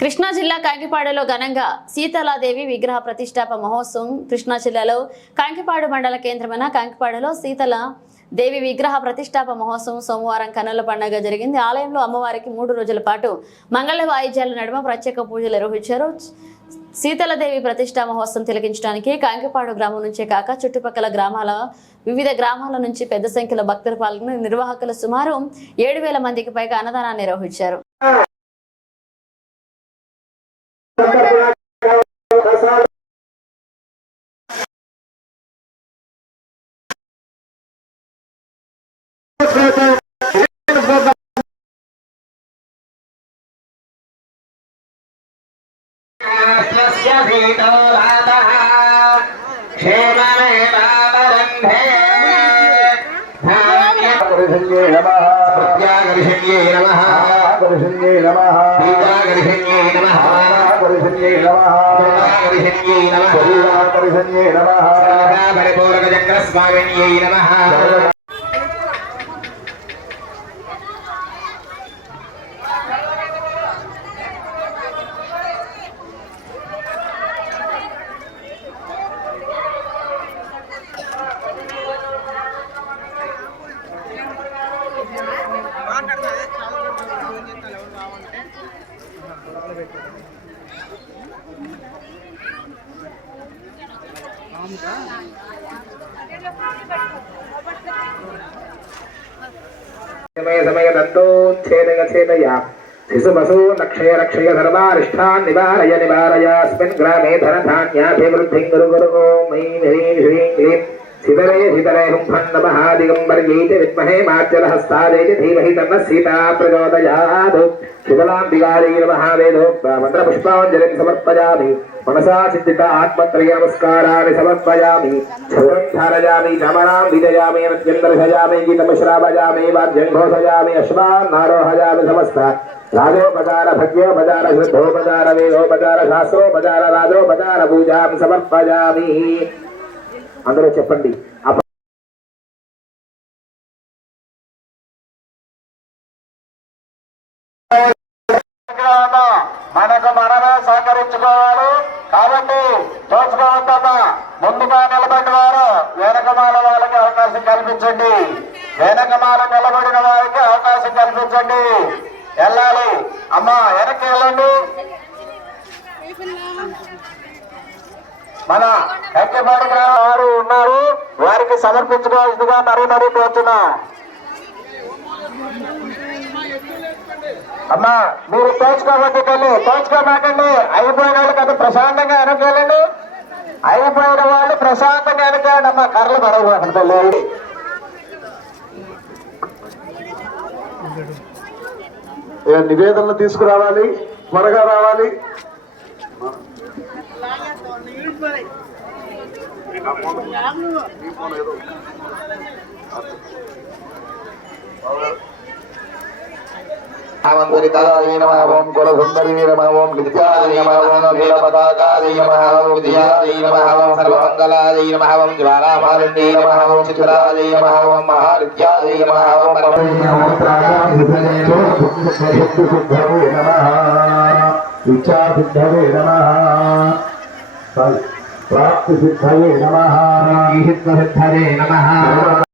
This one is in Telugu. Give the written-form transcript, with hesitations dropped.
కృష్ణా జిల్లా కాంకిపాడులో ఘనంగా సీతలాదేవి విగ్రహ ప్రతిష్టాప మహోత్సవం. కృష్ణా జిల్లాలో కాంకిపాడు మండల కేంద్రమైన కాంకిపాడులో సీతలాదేవి విగ్రహ ప్రతిష్టాప మహోత్సవం సోమవారం కన్నుల పండుగ జరిగింది. ఆలయంలో అమ్మవారికి 3 రోజుల పాటు మంగళ వాయిద్యాల నడుమ ప్రత్యేక పూజలు నిర్వహించారు. సీతలాదేవి ప్రతిష్టా మహోత్సవం తిలకించడానికి కాంకిపాడు గ్రామం నుంచే కాక చుట్టుపక్కల వివిధ గ్రామాల నుంచి పెద్ద సంఖ్యలో భక్తులు పాల్గొని నిర్వాహకులు సుమారు 7,000 మందికి పైగా అన్నదానాన్ని నిర్వహించారు. समय दंतोच्छेदया शिशुमसो नक्षय रक्षय धर्मारिष्ठान् निवारय निवारयास्मिन् ग्रामे धनधान्याभिवृद्धिं कुरु कुरु ॐ ऐं ह्रीं श्रीं क्लीं सितरे सितरे हुं नमः दिगम्बर्यै विद्महे मार्जलहस्तायै धीमहि तन्नः सीता प्रचोदयात् शुभलाम्बिकायै नमः वेदोक्तमन्त्रपुष्पाञ्जलिं समर्पयामि मनसा चित्तिता आत्मत्रय नमस्काराणि समर्पयामि छत्रं धारयामि चामरां विजयामि नृत्यं दर्शयामि गीतं श्रावयामि वाद्यं घोषयामि अश्वान् आरोहयामि समस्त राजोपचार भग्योपचार श्रद्धोपचार वेदोपचार शास्त्रोपचार राजोपचार पूजां समर्पयामि అందరూ చెప్పండి. మనకు మనమే సహకరించుకోవాలి కాబట్టి దోచుకోవద్దమ్మా. ముందుగా నిలబడిన వారు వెనకమాల వాళ్ళకి అవకాశం కల్పించండి. వెనకమాల నిలబడిన వారికి అవకాశం కల్పించండి. వెళ్ళాలి అమ్మా, వెనక్కి వెళ్ళండి. మన కాంకిపాడు వారు ఉన్నారు, వారికి సమర్పించుకోవాల్సిందిగా మరీ కోరుతున్నా. అమ్మా మీరు తోచుకోవద్దండి, తోచుకోమాకండి. అయిపోయిన వాళ్ళు కదా ప్రశాంతంగా వెనకెళ్ళండి. అయిపోయిన వాళ్ళు ప్రశాంతంగా వెనకెళ్ళండి. అమ్మా కర్రలు పడవకండి. నివేదనలు తీసుకురావాలి, త్వరగా రావాలి. आमंत्रिताय नमः ओम कुलसुंदरी नमः ओम नित्याय नमः ओम नीलपताकाय नमः ओम विद्याय नमः ओम सर्वमंगलाय नमः ओम ज्वालामालिन्ये नमः ओम चित्राय नमः ओम महानित्याय नमः ओम इच्छासिद्धये नमः प्राप्तिसिद्धये नमः।